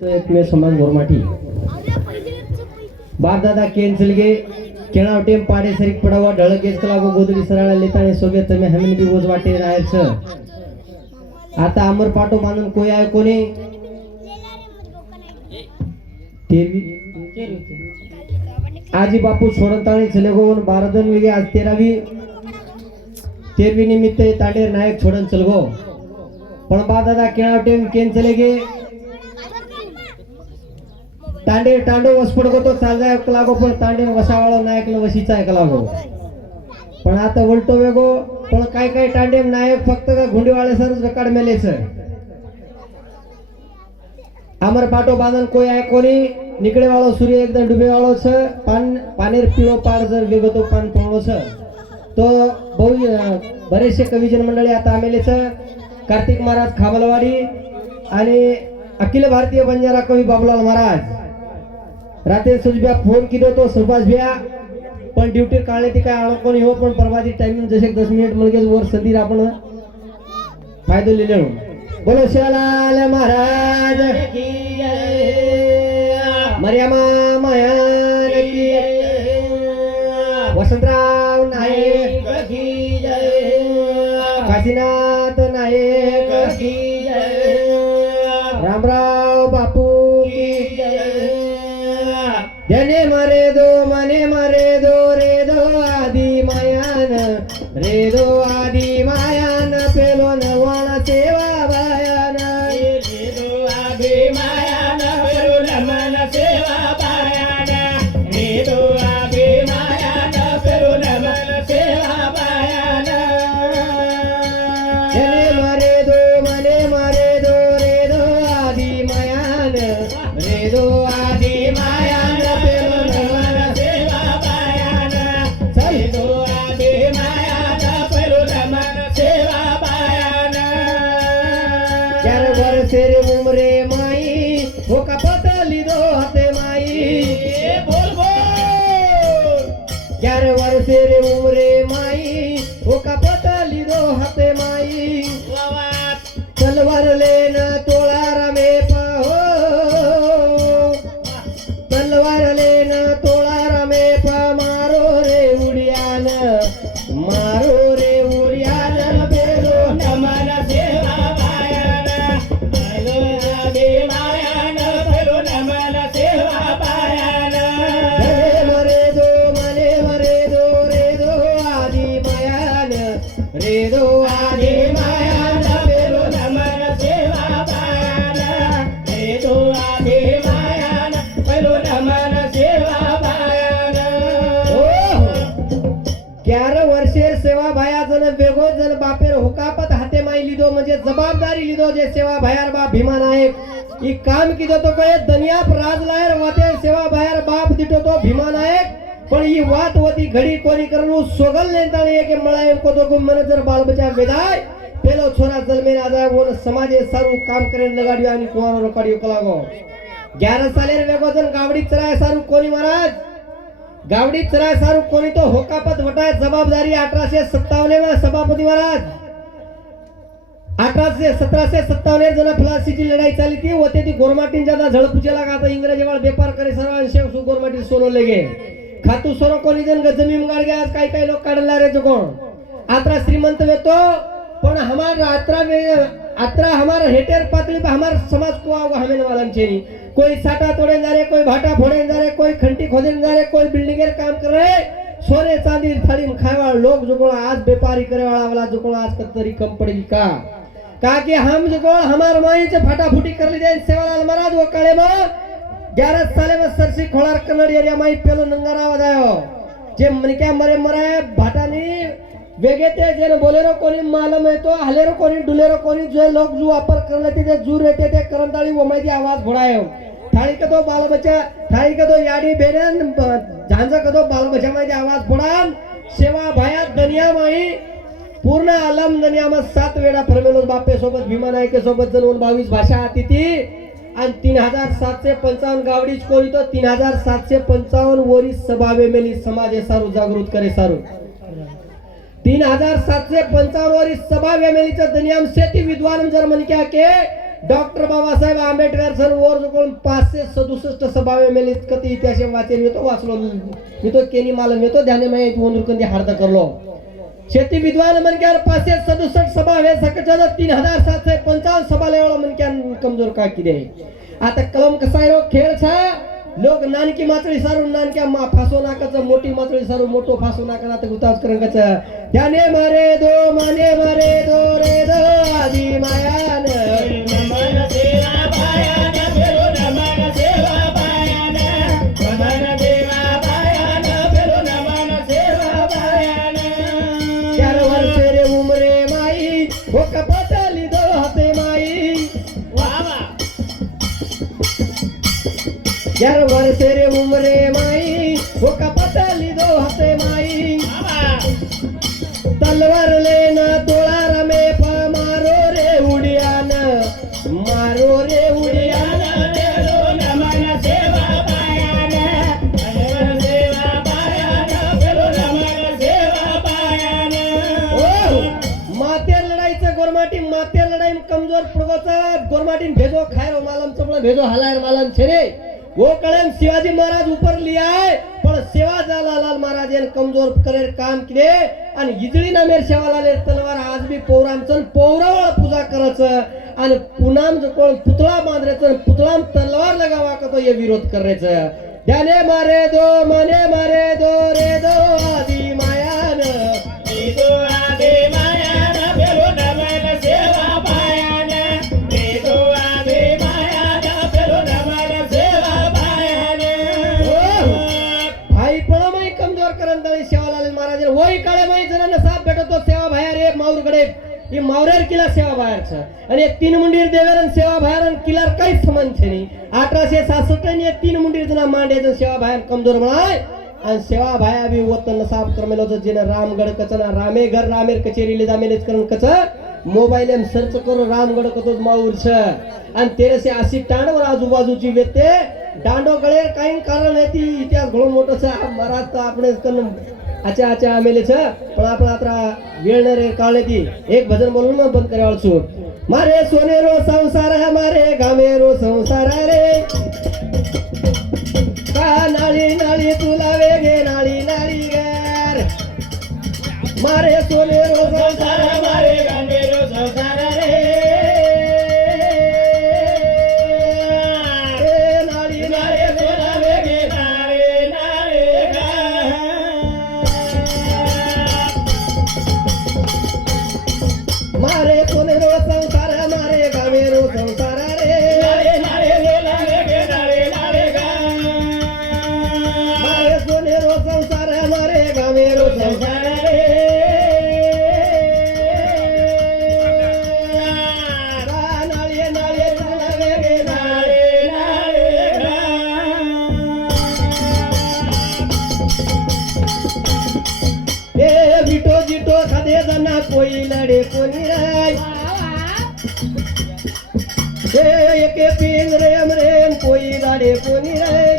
तो एक में समाज गोरमाठी बाप दादा कैंसिल गे केना टेम पाडे सरीक पडावा ढळक गेस कलागो गोदडी सराळा लेताने सोबत में हमें भी गोज वाटे रायर छ आता अमर पाटो बांधून कोई आय कोणी तेरवी आजी बापू सोडताणी चले गोवन 12 जण वेगे आज 13वी 13वी निमित्त तांडेर नायक छोडन चलगो पण बाप दादा केना टेम कैंसिल गे तांडे टांडो वसपड तो चालजा लागो पण तांडे वसावाळो नायक न वशीचा एक लागो पण आता उलटो वेगो पण काय काय तांडे नायक फक्त का गुंडीवाळे सरच रेकॉर्ड मेलेच अमर पाटो बांधन कोई आहे कोणी निकडे वाळो सूर्य एकदम डुबे वाळो छ पानेर पिळो पाड जर वेगो तो पान पळो छ तो बहु बरेचसे कविजन मंडळी आता आमेलेच कार्तिक महाराज खामलवाडी आणि अखिल भारतीय बंजारा कवी बाबूलाल महाराज राते सुजब्या फोन किदो तो सुभाष भैया पण ड्यूटी काढले ती काय आलो कोणी हो पण परवादी टाइमिंग जसे 10 मिनिट मलगेच वर संदीर आपण फायदो लिहिलो बोलो शिवालाल महाराज की जय मर्यामा मायान की वसंतराव नायक की जय काशीनाथ नायक की जय रामराव बापू की जय धने मरे दो रे दो आदि मायान रे दो आदि मायान पेलो नवाना सेवा बायान रे दो आदि मायान पेलो नमन सेवा बायान रे दो आदि मायान पेलो नमन सेवा बायान धने मरे दो रे दो आदि मायान रे दो आदि मायान तेरे उमरे माई हो का पतली दो हाथे माई बोल बोल 11 वर्षे रे उमरे माई हो का पतली दो हाथे माई तलवार लेना तोळा रमे पाहो तलवार लेना तोळा रमे पा मारो रे उडियान बेलो नमन सेवा रे दो आदि मायान पेलो नमन सेवा बायान रे दो आदि मायान पेलो नमन सेवा बायान 11 वर्षे सेवा भाया जन वेगो जन बापेर हुकापत हाते माई लिदो म्हणजे जबाबदारी लिदो जे सेवा भायार बाप भीमा नायक ई काम किदो तो कहे दुनिया पर राज लायर वाते सेवा भायार बाप दिटो तो भीमा नायक पण ही वात होती घडी कोणी करनु सोगल नेताने के मळाय को तो मनजर बाल बचा वेदाय पेलो छोरा जलमेन आजा वो समाजे सारू काम करे लगाडियो आणि कोरो रकाडियो कलागो 11 सालेर वेगोजन गावडी चराय सारू कोणी महाराज गावडी चराय सारू कोणी तो होकापत वटाय जबाबदारी 1857 में सभापति महाराज 1757 जन फ्लासीची लढाई चाली ती होते ती गोरमाटीन ज्यादा झळपुचेला गाता इंग्रजी वाळ व्यापार करे सर्व शेख सु गोरमाटी सोनो लेगे खातू सोनो कोणी जन जमीन गाड गया काय काय लोक काढला रे जो कोण आत्रा श्रीमंत वेतो पण हमार आत्रा हमार हेटर पातळी पे हमार समाज को आगो हमें वालन छेनी कोई साटा तोड़े जा रे कोई भाटा फोड़े जा रे कोई खंटी खोदे जा रे कोई बिल्डिंगेर काम कर रहे सोने चांदी थाली में खाए वाला लोग जो आज व्यापारी करे वाला जो आज कतरी कम पड़ेगी का कि हम जो हमार माई से फटाफुटी कर ली दे सेवालाल महाराज वो काले में 11 साले में सरसी खोलार कन्नड़ एरिया माई पेलो नंगारा वजायो जे मनक्या मरे मराय भाटानी वेगे ते जेन बोलेरो कोणी मालम है तो हलेरो कोणी डुलेरो कोणी जो लोग जो वापर करले ते जूर रहते ते करंताळी वमायदी आवाज घोडायो थाळी कदो बाल बच्चा थाळी कदो याडी बेनन झांजा कदो बाल बच्चा मायदी आवाज घोडान सेवा भाया दुनिया माई पूर्ण आलम दुनिया में 7 वेळा फरमेलो बापे सोबत भीमा नायके सोबत जन 22 भाषा आती ती आणि 3755 गावडीच कोणी तो 3755 वरी सभावे मेली समाजे सारू जागृत करे सारू 3755 वरी सभा वेमेलीचा दुनिया में सेती विद्वान जर्मनी क्या के डॉक्टर बाबासाहेब आंबेडकर सर वर जो 567 सभावे मेले कधी इतिहास वाचेल मी तो वाचलो मी तो केली माल मी तो ध्याने मै कंदी हार्द करलो शेती विद्वान मनक्यार 567 सभावे सकचन 3755 सभा लेवळ मनक्यान कमजोर का किदे आता कलम कसा आहे खेळ छा लोक नानकी माचळी सारून नानक्या फासो नाकाचं मोठी माचळी सारून मोठो फासो नाका आता गुतावच करंगाच त्याने मारे दो रे दो आदि मायान नमन देवा पायान फेरो नमन सेवा पायान नमन देवा पायान फेरो नमन सेवा पायान 4 वर्षे रे उमरे माई हो कपटली दो हाते माई वाह वाह 4 वर्षे रे उमरे माई हो कपटली दो हाते माई तलवार लेना तोळा रमे मारो रे उडियान फेरो नमन सेवा पायान नमन सेवा पायान फेरो नमन सेवा पायान ओ माते लढाईचं गोरमाटी माते लढाई कमजोर पडगोचा गोरमाटीन भेजो खायरो मालम चपला भेजो हलायर मालम छेरे वो कळम शिवाजी महाराज ऊपर लिया है पण सेवा लाल महाराज ने कमजोर करे काम किदे आणि इजळी ना मेर सेवालाले तलवार आज भी पौरांचन पौरावळ पूजा करायचं आणि पुनाम जो कोण पुतळा बांधरायचं पुतळाम तलवार लगावा का तो ये विरोध करायचं त्याने मारे दो रे दो आदि मायान दो आदि मायान फेरो नमन सेवा पायान दो आदि मायान फेरो नमन सेवा पायान आई पळमाई कमजोर करंदळी सेवालाल महाराज वही काळे माई जणांना साप भेटतो सेवा बाहेर रे माऊरगडे ही मावरेर किला सेवा बाहेरचा आणि एक 3 मुंडीर देवेरन सेवा बाहेर आणि किलार काही समान छे नाही 1866 ने 3 मुंडीर जना मांडेजन सेवा बाहेर कमजोर बनाय आणि सेवा भाया भी वतन साफ करमेलो जो जेने रामगढ़ कचना रामे घर रामेर कचेरी ले जामेलेच करन कच मोबाईल एम सर्च करो रामगढ़ कतो माऊर छ आणि 1380 टांडवर आजूबाजूची वेते दांडो गळे काही कारण आहे ती इतिहास घणो मोठो छ महाराज तो આપણે कन आचा आमेले छ पण आपण आता वेळ न रे काळे ती एक भजन बोलून मग बंद करावळ छु मारे सोनेरो संसार है मारे गामेरो संसार रे का नाळी नाळी तुला वेगे नाळी नाळी गार मारे सोनेरो संसार है मारे गामेरो संसार रे नाळी नाळी तुला वेगे नाळी नाळी गार मारे सोनेरो संसार है मारे गामेरो संसार रे नाळे नाळे तुला वेगे नाळी नाळी गार मारे सोनेरो संसार है मारे गामेरो संसार रे नाळे नाळे तुला वेगे नाळी नाळी गार ए विटो जिटो खादे जना कोई लड़े कोनी राय ए एके पिंजरे अमरेन कोई लड़े कोनी राय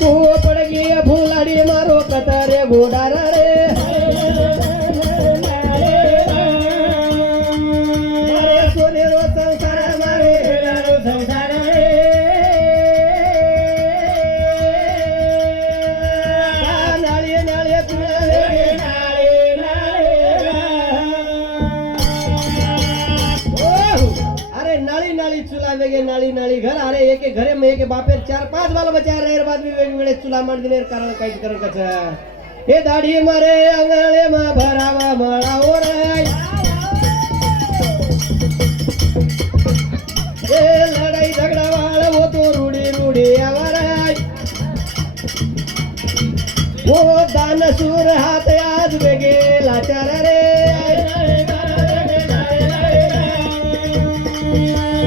को पड़ गई भूलाड़ी मारो कतारे घोडारा रे मारे सोनेरो संसार मारे संसार रे नाळी नाळी तुला वेगे नाळी नाळी अरे नाळी नाळी चुला वेगे नाळी नाळी घर अरे एके घरे में एके बापेर 4-5 बाल बचा रहे बाद भी वेगवेगळे चुला मांड दिने कारण काही करण कच हे दाढी मारे अंगळे मा भरावा मळाओ रे ए लढाई झगडा वाळ होतो रूढी रूढी आवाराय ओ दानशूर हात आज वेगे लाचार रे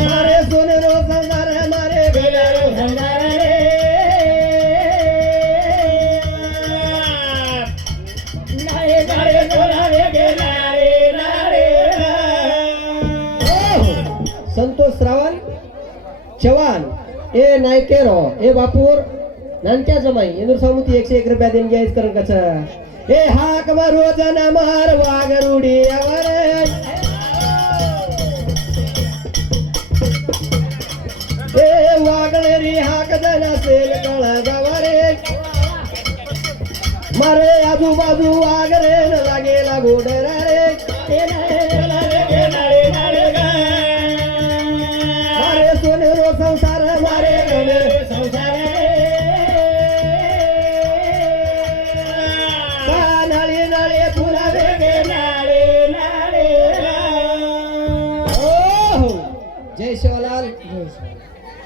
मारे सोनेरो संसार है मारे बेलारो संसार रे नाळे नाळे तोला वेगे नाळे नाळे संतोष श्रावण चव्हाण ए नायकेरो ए बापूर नानक्या जमाई इंदूर सामुती 101 रुपया देन जायज करण कच ए हाक मारो जना मार वागरुडी आवर वागणेरी हाक जण असेल कळ जावा रे मारे आजूबाजू वागरे न लागेला गोडरा रे मारे सोनेरो संसार